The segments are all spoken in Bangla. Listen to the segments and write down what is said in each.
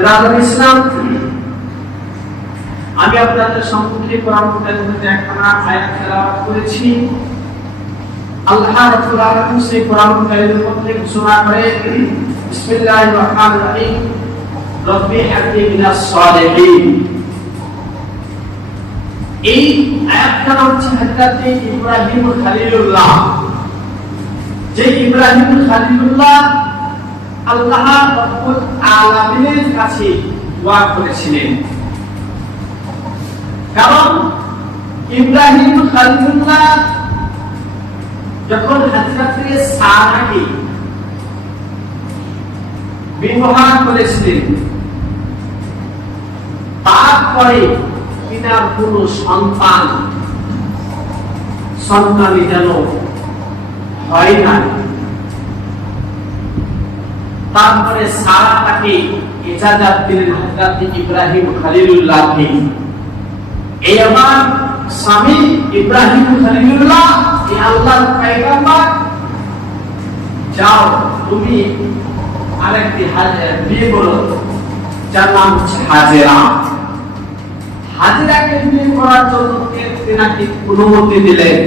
ব্রাদার ইসলাম, আমি আপনাদের সম্মুখে কোরআন থেকে একখানা আয়াত তেলাওয়াত করেছি। আল্লাহ রাব্বুল আলামিন সেই কোরআন কারীমের মধ্যে ঘোষণা করে, বিসমিল্লাহির রহমানির রহিম, রব্বি হাবলি মিনাস সালিহিন। এই আয়াতটা হচ্ছে হযরত ইব্রাহিম খলিলুল্লাহ, যে ইব্রাহিম খলিলুল্লাহ আল্লাহ রাব্বুল আলামিনের কাছে দোয়া করেছিলেন। কারণ ইব্রাহিম খলিলুল্লাহ যখন হযরত সারাকে বিবাহ করেছিলেন, তারপরে তিনার কোন সন্তানই যেন হয় না। তারপরে সারা তাকে ইজাজত দিলেন হযরত ইব্রাহিম খলিলুল্লাহকে, এই আমার স্বামী ইব্রাহিম খলিলুল্লাহ, এই আল্লাহর পয়গম্বর, যাও তুমি আরেকটি বিয়ে করো, যার নাম হচ্ছে হাজেরা। হাজেরাকে বিয়ে করার জন্য তেনাকে অনুমতি দিলেন।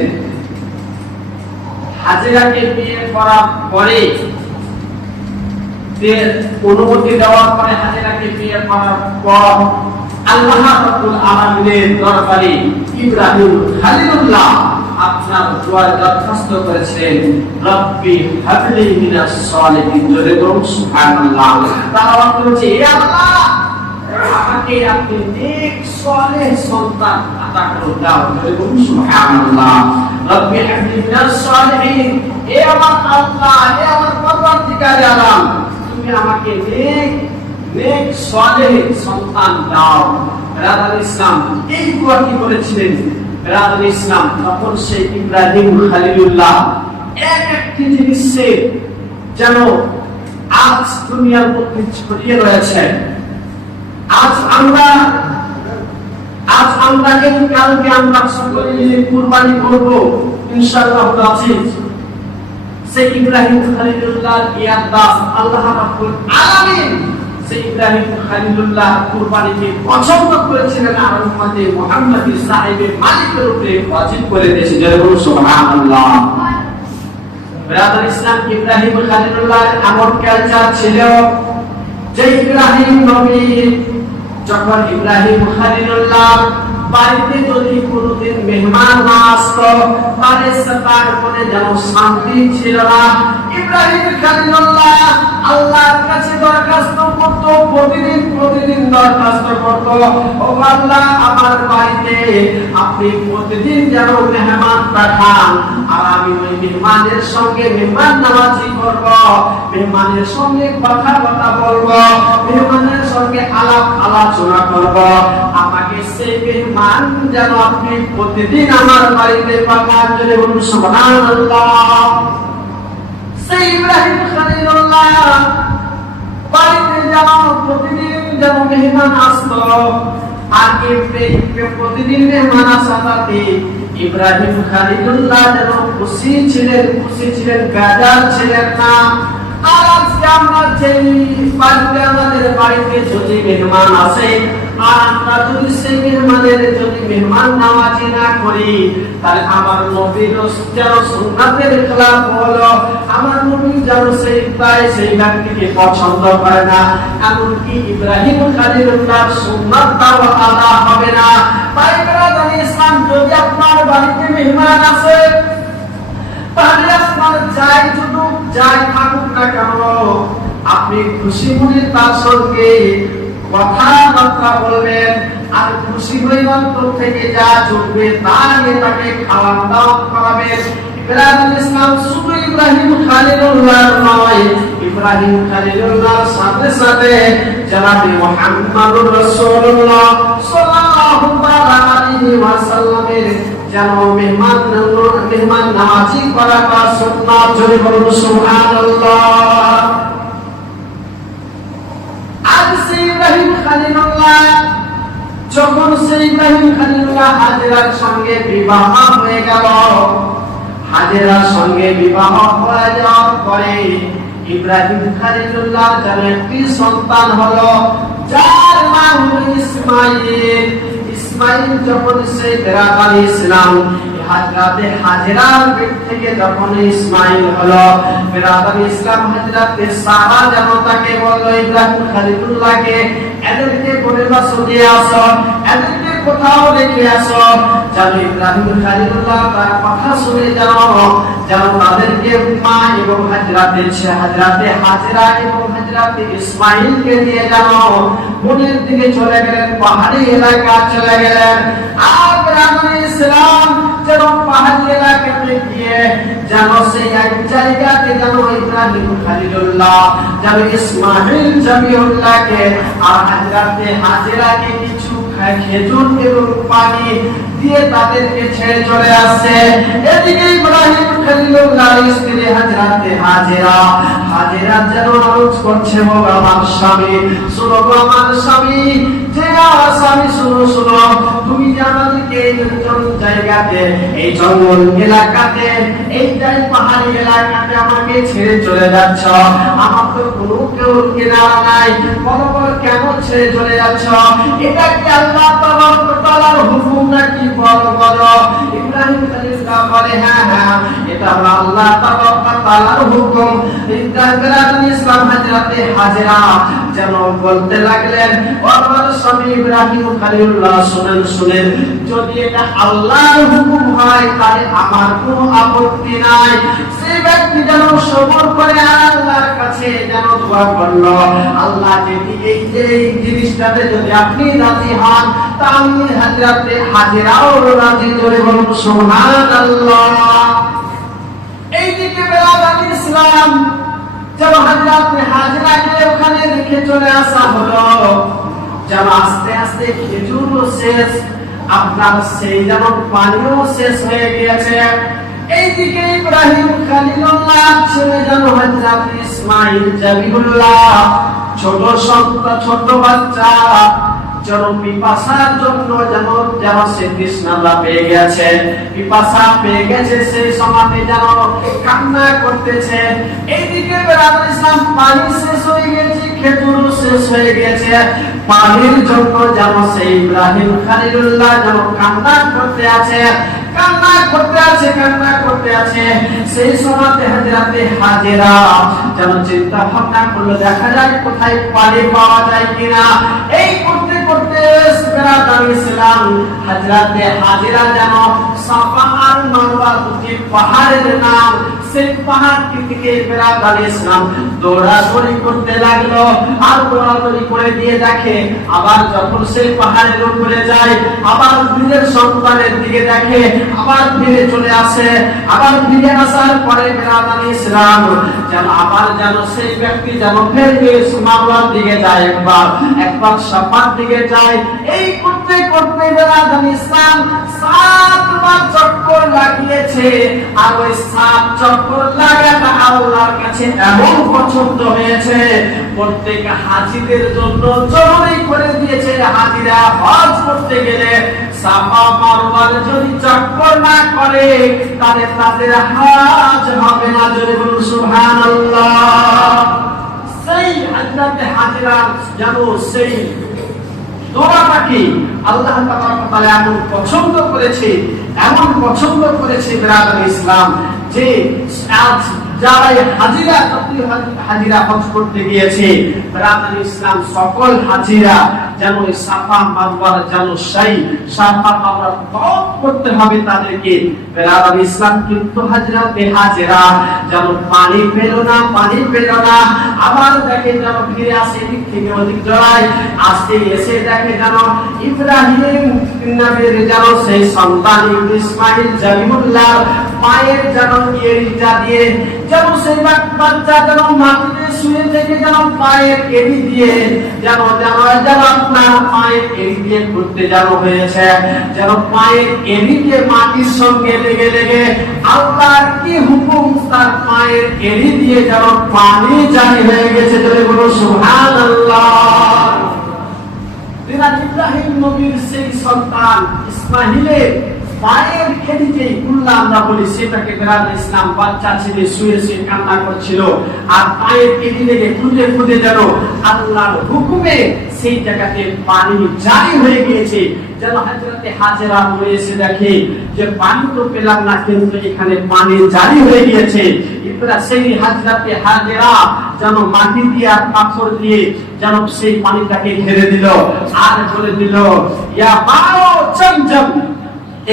হাজেরাকে বিয়ে করার পরে, অনুমতি দেওয়ার পরে, হাজেরাকে বিয়ে করার পর আল্লাহ রাব্বুল আলামিনের দরবারে ইব্রাহিম খলিলুল্লাহ আপনার দোয়া দরখাস্ত করেছিলেন, রব্বি হাবলি মিনাস সালিহিন। জোরে বলুন সুবহানাল্লাহ। তার অর্থ হচ্ছে, হে আল্লাহ, আমাকে আপনি নেক সালেহ সন্তান আতা করে দাও। জোরে বলুন সুবহানাল্লাহ। রব্বি হাবলি মিনাস সালিহিন, হে আমার আল্লাহ, হে আমার পরবর্তীকার আলম, তুমি আমাকে নেক সালেহ সন্তান দাও। ব্রাদার ইসলাম, এই দোয়াটি করেছিলেন ব্রাদার ইসলাম। তখন সেই ইব্রাহিম খলিলুল্লাহ একটি জিনিসে যেন আজ দুনিয়ার মধ্যে ছড়িয়ে রয়েছে। আজ আমরা কালকে আমরা সকলে মিলে কুরবানি করব ইনশাআল্লাহ আজিজ। সেই ইব্রাহিম খলিলুল্লাহ ইয়াদাস আল্লাহ রাব্বুল আলামিন সেই ইব্রাহিম খলিলুল্লাহ কুরবানিকে পছন্দ করেছিলেন, আর উম্মতে মুহাম্মাদী সাহেবের মালিকের উপরে ওয়াজিব করে দিয়েছে। জয় বলুন সুবহানাল্লাহ। ব্রাদার ইসলাম, ইব্রাহিম খলিলুল্লাহ এমন কালচার ছিল যে ইব্রাহিম নবী যখন ইব্রাহিম খলিলুল্লাহ বাড়িতে যদি কোনদিন মেহমান না আসতো, তাহলে তার মনে যেন শান্তি ছিল না। ইব্রাহিম খলিলুল্লাহ আল্লাহর কাছে দরখাস্ত করত, প্রতিদিন দরখাস্ত করত, ও আল্লাহ, আমার বাড়িতে আপনি প্রতিদিন যেন মেহমান পাঠান, আর আমি ওই মেহমানের সঙ্গে মেহমান নামাজি করব, মেহমানের সঙ্গে কথা বলব, মেহমানের সঙ্গে আলোচনা করব। আমাকে সেই মেহমান যেন আপনি প্রতিদিন আমার বাড়িতে পাঠান। জোরে বলুন সুবহানাল্লাহ। সেই ইব্রাহিম খলিলুল্লাহ বাড়িতে যেন প্রতিদিন যেন মেহমান আসতো, আর প্রতিদিন মেহমান আসাতে ইব্রাহিম খলিলুল্লাহ যেন খুশি ছিলেন, বেজার ছিলেন না। আর আজকে আমরা আমাদের বাড়িতে যদি মেহমান আসে, আর আমরা যদি সেই মেহমান নামাজি না করি, তাহলে আমার নবীর যেন সুন্নাতের খেলাফ হলো, আমার নবী যেন সেই ব্যক্তিকে পছন্দ করে না। এমনকি ইব্রাহিম খলিলুল্লাহর সুন্নাতটাও আদা হবে না। তাই ব্রাদার ইসলাম, যদি আপনার বাড়িতে মেহমান আসে, তাহলে আপনার যাই থাকুক না কেন, আপনি খুশি মনে তার সঙ্গে কথাবার্তা বলবেন, আর খুশি হয়ে অন্তর থেকে যা চলবে তা নিয়ে তাকে খাওয়ান দাওয়াত করাবেন। ব্রাদার ইসলাম, শুধু ইব্রাহিম খলিলুল্লাহ নয়, ইব্রাহিম খলিলুল্লাহর সাথে সাথে জনাবে মুহাম্মদুর রাসূলুল্লাহ সাল্লাল্লাহু আলাইহি ওয়াসাল্লামের যেন মেহমান নামাজি করাটা সুন্নাত। জোরে বলুন সুবহানাল্লাহ। আজ সেই ইব্রাহিম খলিলুল্লাহ যখন হাজেরার সঙ্গে বিবাহ হয়ে গেল, হাজেরার সঙ্গে বিবাহ হয়ে যাওয়ার পরে ইব্রাহিম খলিলুল্লাহ যেন একটি সন্তান হলো, যার নাম হলো ইসমাইল। ইসমাইল যখন সে বেরাত আলাইহিস সালাম হাজরাতে হাজেরার পেট থেকে যখন ইসমাইল হলো, বেরাত আলাইহিস সালাম হাজরাতে সারা যেন তাকে বলল, ইব্রাহিম খলিলুল্লাহকে এদেরকে বলে বাসো দিয়ে আসো, এদেরকে কোথাও রেখে আসো, যেন ইব্রাহিম খলিলুল্লাহ তার কথা শুনে যেন তাদেরকে মা এবং হাজরাতে হাজেরা এবং হাজরাতে ইসমাইলকে নিয়ে যেন মনের দিকে চলে গেলেন, পাহাড়ি এলাকা চলে গেলেন। আর ইব্রাহিম আলাইহিস সালাম যেন পাহাড়ি এলাকাতে গিয়ে যেন সেই এক জায়গাতে যেন ইব্রাহিম খলিলুল্লাহ যেন ইসমাইল জবিউল্লাহকে আর হাজরাতে হাজেরাকে কিছু খেজুর এবং পানি দিয়ে তাদেরকে ছেড়ে চলে আসছে। এদিকে ইব্রাহিম খলিলুল্লাহর স্ত্রী হাজরাতে হাজেরা যেন আরজ করছে, ও আমার স্বামী শুনো, গো আমার স্বামী, যে আমার স্বামী শুনো, তুমি যে আমাদেরকে এই জায়গাতে, এই জঙ্গল এলাকাতে, এই পাহাড়ি এলাকাতে আমাকে ছেড়ে চলে যাচ্ছ, আমার তো কোনো কেউ কিনারা নাই, বলো কেন ছেড়ে চলে যাচ্ছ? এটা কি আল্লাহ তাআলার হুকুম নাকি? বলো। ইব্রাহিম খলিলুল্লাহ বলে, হ্যাঁ, এটা হলো আল্লাহ তাআলার হুকুম। ইসলাম হাজরাতে হাজেরা যেন বলতে লাগলেন, ও আমার স্বামী ইব্রাহিম খলিলুল্লাহ, শুনেন, যদি এটা আল্লাহর হুকুম হয় তাহলে আমার কোনো আপত্তি নাই। সেই ব্যক্তি যেন সবর করে আল্লাহর কাছে যেন দোয়া করলো, আল্লাহ যদি এই জিনিসটাতে যদি আপনি রাজি হন, তা আমি হাজরাতে হাজেরাও রাজি। করে বলুন সুবহানাল্লাহ। এইদিকে বেলাল আলাইহিস সালাম যেন হাজরাতে হাজেরাকে ওখানে রেখে চলে আসা হলো, যেন আস্তে আস্তে খেজুরও শেষ, আপনার সেই যেন পানিও শেষ হয়ে গিয়েছে। এইদিকে ইব্রাহিম খলিলুল্লাহ ছেলে যেন হযরত ইসমাঈল জবিউল্লাহ ছোট বাচ্চা যেন পিপাসার জন্য যেন সে তৃষ্ণা পেয়ে গেছে, পিপাসা পেয়ে গেছে, সেই সময়তে যেন কান্না করতেছে। এইদিকে বেরাদুল ইসলাম পানি শেষ হয়ে গেছে, খেজুর শেষ হয়ে গেছে, পানির জন্য যেন সেই ইব্রাহিম খলিলুল্লাহ যেন কান্না করতে আছে। সেই সময়তে হাজরাতে হাজেরা যেন চিন্তা ভাবনা করলো, দেখা যায় কোথায় পানি পাওয়া যায় কিনা। এই করতে করতে হাজরাতে হাজেরা যেন সাফা আর মারওয়া দুটি পাহাড়ের নাম, সেই পাহাড়টি থেকে বেরাদুল আলাইহিস সালাম দৌড়াদৌড়ি করতে লাগলো। আর দৌড়াদৌড়ি করে দিয়ে দেখে, আবার যখন সেই পাহাড়ের উপরে যায়, আবার নিজের সন্তানের দিকে দেখে, আবার ফিরে চলে আসে। আবার ফিরে আসার পরে বেরাদুল আলাইহিস সালাম আবার যেন সেই ব্যক্তি যেন ফিরে মারওয়ার দিকে যায়, একবার সাফার দিকে যায়। এই করতে করতে বেরাদুল আলাইহিস সালাম 7 বার চক্কর লাগিয়েছে। আর ওই 7 চক্কর লাগাটা আল্লাহর কাছে এমন পছন্দ হয়েছে, প্রত্যেক হাজীদের জন্য জরুরি করে দিয়েছে। হাজীরা হজ করতে গেলে সাফা মারওয়ার যদি চক্কর না করে তাহলে তাদের হজ হবে না। জোরে বলুন সুবহানাল্লাহ। সেই হযরতে হাজেরা যেন সেই দোয়াটাকে আল্লাহ তাআলা এমন পছন্দ করেছে বেরাদুল ইসলাম, যে আজ যারা হাজিরা হজ করতে গিয়েছে, বেরাদুল ইসলাম সকল হাজিরা যেন সাফা মারওয়ার যেন সাফা মারওয়ার তওয়াফ করতে হবে তাদেরকে। বেরাদুল ইসলাম কিন্তু হাজরাতে হাজেরা যেন পানি পেল না। আবার দেখে যেন ফিরে আসে, এদিক থেকে ওদিক জড়ায়, আসতে এসে দেখে যেন ইব্রাহিম নবীর যেন সেই সন্তান ইসমাঈল জবিউল্লাহ পায়ের যেন এড়িটা দিয়ে যেন সেই বাচ্চা যেন মাটিতে শুয়ে থেকে যেন পায়ের এড়ি দিয়ে যেন আপনার পায়ের এড়ি দিয়ে করতে যেন হয়েছে, যেন পায়ের এড়ি দিয়ে মাটির সঙ্গে লেগে আল্লাহর কি হুকুম, তার পায়ের এড়ি দিয়ে যেন পানি জারি হয়ে গেছে। জোরে বলো সুবহানাল্লাহ। ইব্রাহিম নবীর সেই সন্তান ইসমাঈলের পায়ের এদিকে কুল্লা আমরা বলি, সেটাকে বেরাদার ইসলাম বাচ্চা ছেলে শুয়ে শুয়ে কান্না করছিল, আর পায়ের এদিকে খুঁজে খুঁজে যেন আল্লাহর হুকুমে সেই জায়গাতে পানি জারি হয়ে গিয়েছে। যেন হযরতে হাজেরা বলে এসে দেখে যে পানি তো পেলাম না, কিন্তু এখানে পানি জারি হয়ে গিয়েছে। সেই হযরতে হাজেরা যেন মাটি দিয়ে আর পাথর দিয়ে যেন সেই পানিটাকে ঘিরে দিল আর বলে দিল, ইয়া মাও জমজম।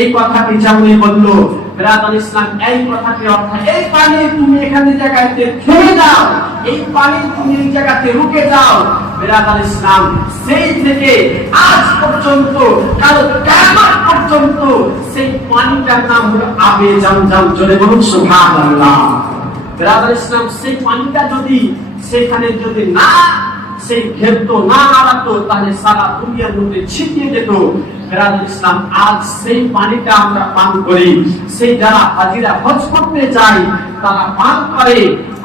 এই কথাটি যেমনই বললো বেরাদার ইসলাম, এই কথাটি অর্থ এই পানি তুমি এখানে জায়গাতে থেমে যাও, এই পানি তুমি এই জায়গাতে রুকে যাও। বেরাদার ইসলাম, সেই থেকে আজ পর্যন্ত কাল কিয়ামত পর্যন্ত সেই পানিটার নাম হলো আবে জমজম। জোরে বলুন সুবহানাল্লাহ। বেরাদার ইসলাম, সেই পানিটা যদি সেখানে যদি না সেই ঘেরতো না আড়াতো, তাহলে সারা দুনিয়ার মধ্যে ছিটিয়ে যেত। বেরাদার ইসলাম, আজ সেই পানিটা আমরা পান করি, সেই যারা হাজিরা হজ করতে যায় তারা পান করে।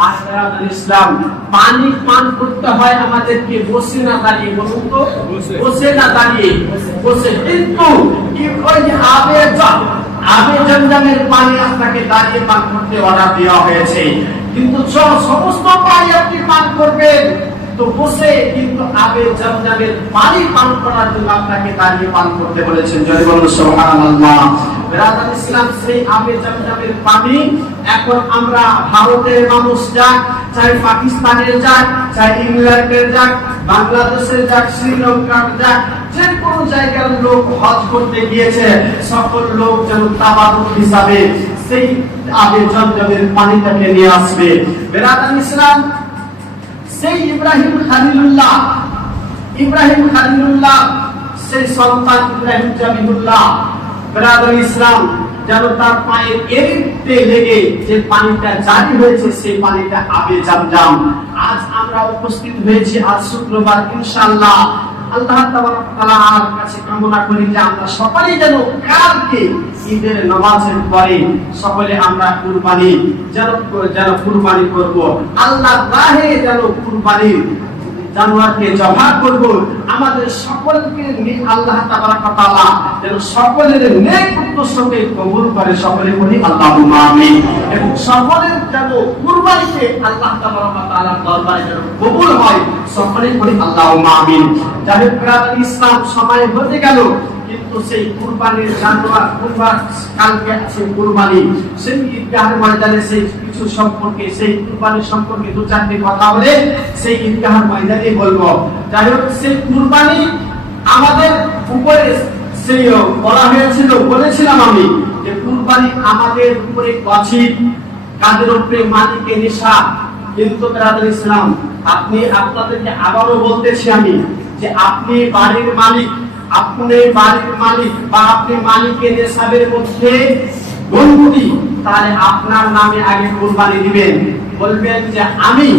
আর বেরাদার ইসলাম, পানি পান করতে হয় আমাদেরকে বসে না দাঁড়িয়ে, বলুন তো, বসে না দাঁড়িয়ে, বসে। কিন্তু ওই যে আবে জমজমের পানি আপনাকে দাঁড়িয়ে পান করতে অর্ডার দেওয়া হয়েছে, কিন্তু সমস্ত পানি আপনি পান করবেন তো বসে, কিন্তু আবে জমজমের পানি পান করার জন্য আপনাকে দাঁড়িয়ে পান করতে বলেছেন। জয় বলুন সুবহানাল্লাহ। বেরাদার ইসলাম, সেই আবে জমজমের পানি এখন আমরা ভারতের মানুষ যাক, চাই পাকিস্তানের যাক, চাই ইংল্যান্ডের যাক, বাংলাদেশের যাক, শ্রীলঙ্কার যাক, যে কোনো জায়গার লোক হজ করতে গিয়েছে, সকল লোক যেন তাবারুক হিসাবে সেই আবে জমজমের পানিটাকে নিয়ে আসবে। বেরাদার ইসলাম, সেই ইব্রাহিম খালিলুল্লাহ সেই সন্তান ইব্রাহিম জাবিহুল্লাহ, বেরাদার ইসলাম, যেন তার পায়ের এরিতে লেগে যে পানিটা জারি হয়েছে সেই পানিটা আবে জমজম। আজ আমরা উপস্থিত হয়েছি আজ শুক্রবার, ইনশাআল্লাহ আল্লাহ তাআলার কাছে কামনা করি যে আমরা সকলেই যেন কালকে ঈদের নামাজের পরে সকলে আমরা কুরবানি যেন কুরবানি করব, আল্লাহর রাহে যেন কুরবানি জানোয়ারকে জবাহ করব। আমাদের সকলকে আল্লাহ তাআলা যেন সকলের নেক উদ্দেশ্যকে কবুল করে, সকলে বলি আল্লাহুম্মা আমিন। এবং সকলের যেন কুরবানিতে আল্লাহ তাআলার দরবারে যেন কবুল হয়, সকলে বলি আল্লাহুম্মা আমিন। যাদের বেরাদার ইসলাম সময় হতে গেল, কিন্তু সেই কুরবানির জানোয়ার কুরবান কালকে আছে কুরবানি, সেই ঈদগাহের ময়দানে সেই কিছু সম্পর্কে, সেই কুরবানির সম্পর্কে দু চারটি কথা বলে সেই ঈদগাহের ময়দানে বলবো। যাই হোক, সেই কুরবানি আমাদের উপরে সেই বলা হয়েছিল, বলেছিলাম আমি যে কুরবানি আমাদের উপরে ওয়াজিব, কাদের উপরে মালিকের নিশা। কিন্তু বেরাদার ইসলাম, আপনি আপনাদেরকে আবারও বলতেছি আমি যে আপনি বাড়ির মালিক, বা আপনি মালিকের নেশাবের মধ্যে গণপতি, তাহলে আপনার নামে আগে কুরবানি দিবেন। বলবেন যে আমি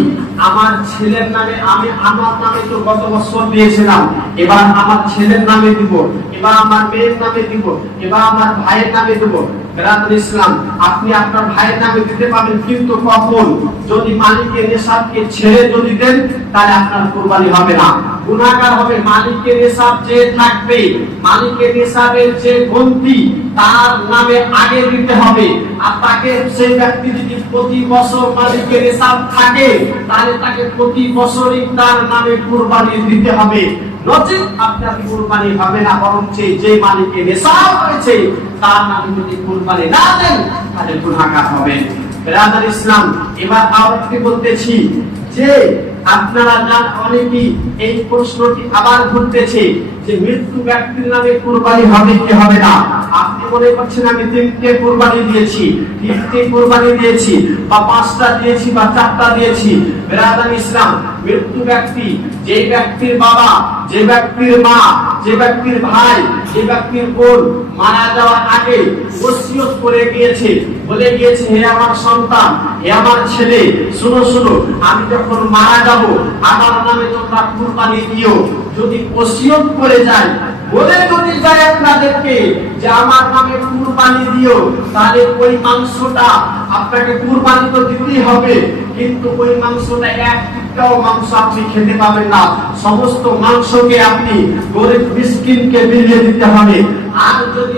আমার ছেলের নামে, আমি আমার নামে তো গত বছর দিয়েছিলাম, এবার আমার ছেলের নামে দিব, এবার আমার মেয়ের নামে দিব, এবার আমার ভাইয়ের নামে দিব। বেরাদার ইসলাম, আপনি আপনার ভাইয়ের নামে দিতে পারেন, কিন্তু কখন? যদি মালিকের নেশাবকে ছেড়ে যদি দেন, তাহলে আপনার কুরবানি হবে না, গুনাহগার হবে। মালিকের নেশাব যে থাকবে, মালিকের নেশাবের যে গন্তি, তার নামে আগে দিতে হবে। আর তাকে, সেই ব্যক্তি যদি প্রতি বছর মালিকের নেশাব থাকে, তাহলে তাকে প্রতি বছরই তার নামে কুরবানি দিতে হবে, নচেত আপনার কুরবানি হবে না। বরং যে মালিকের নেশাব হয়েছে তার নামে যদি কুরবানি না দেন, তাহলে গুনাহগার হবে। বেরাদার ইসলাম, এবার আরেকটি বলতেছি যে আপনারা অনেকেই এই প্রশ্নটি আবার ঘুরতেছে যে মৃত্যু ব্যক্তির নামে কুরবানি হবে কি হবে না। আপনি মনে করছেন আমি 3টে কুরবানি দিয়েছি, 3টে কুরবানি দিয়েছি, বা 5টা দিয়েছি, বা 4টা দিয়েছি। বেরাদার ইসলাম, মৃত্যু ব্যক্তি, যে ব্যক্তির বাবা, যে ব্যক্তির মা, যে ব্যক্তির ভাই, যে ব্যক্তির বোন মারা যাওয়ার আগে ওসিয়ত করে গিয়েছে, বলে গিয়েছে, হে আমার সন্তান, হে আমার ছেলে, শুনো শুনো, আমি যখন মারা যাব আমার নামে তোমরা কুরবানি দিও। যদি ওসিয়ত করে যায়, বলে যদি যায় আপনাদেরকে যে আমার নামে কুরবানি দিও, তাহলে ওই মাংসটা আপনাকে কুরবানি তো দিতেই হবে, কিন্তু ওই মাংসটা 1 একটাও মাংস আপনি খেতে পাবেন না, সমস্ত মাংসকে আপনি গরিব মিসকিনকে বিলিয়ে দিতে হবে। আর যদি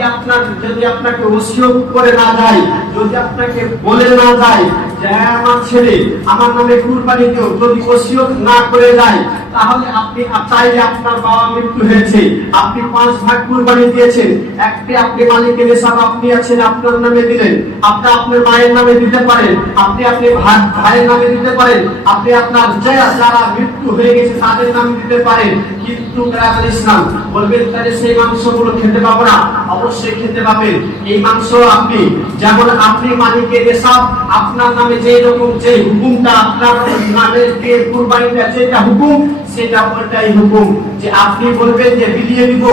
আপনাকে ওসিয়ত করে না যায়, যদি আপনাকে বলে না যায় যে আমার ছেলে আমার নামে কুরবানি দিও, যদি ওসিয়ত না করে যায়, তাহলে আপনি চাইলে আপনার বাবা মৃত্যু হয়েছে, আপনি 5 ভাগ কুরবানি দিয়েছেন, একটি আপনি মালিকের নিসাব আপনি আছেন আপনার নামে দিলেন, আপনি আপনার মায়ের নামে দিতে পারেন, আপনি ভাইয়ের নামে দিতে পারেন, আপনি আপনার যারা মৃত্যু হয়ে গেছে তাদের নামে দিতে পারেন। কিন্তু ইসলাম বলবেন তাহলে সেই মাংসগুলো খেতে পাবো না, অবশ্যই খেতে পাবেন। এই মাংস আপনি যেমন আপনি মালিকের নিসাব আপনার নামে যেই রকম যে হুকুমটা আপনার নামে যে কুরবানিটা যেটা হুকুম, সেটা ওটাই হুকুম যে আপনি বলবেন যে বিলিয়ে দিব,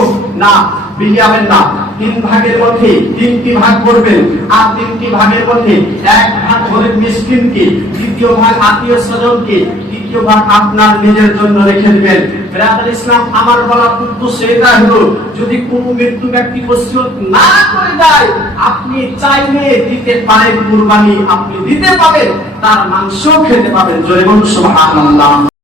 না বিলিয়াবেন না। 3 ভাগের মধ্যে 3টি ভাগ করবেন, আর 3টি ভাগের মধ্যে 1 ভাগ গরিব মিসকিনকে, 2য় ভাগ আত্মীয় স্বজনকে, 3য় ভাগ আপনার নিজের জন্য রেখে দিবেন। ব্রাদার ইসলাম, আমার বলার উদ্দেশ্য এটা হলো, যদি কোনো মৃত্যু ব্যক্তি ওসিয়ত না করে যায়, আপনি চাইলে দিতে পারেন কুরবানি, আপনি দিতে পাবেন, তার মাংস খেতে পাবেন। জোরে বলুন সুবহানাল্লাহ।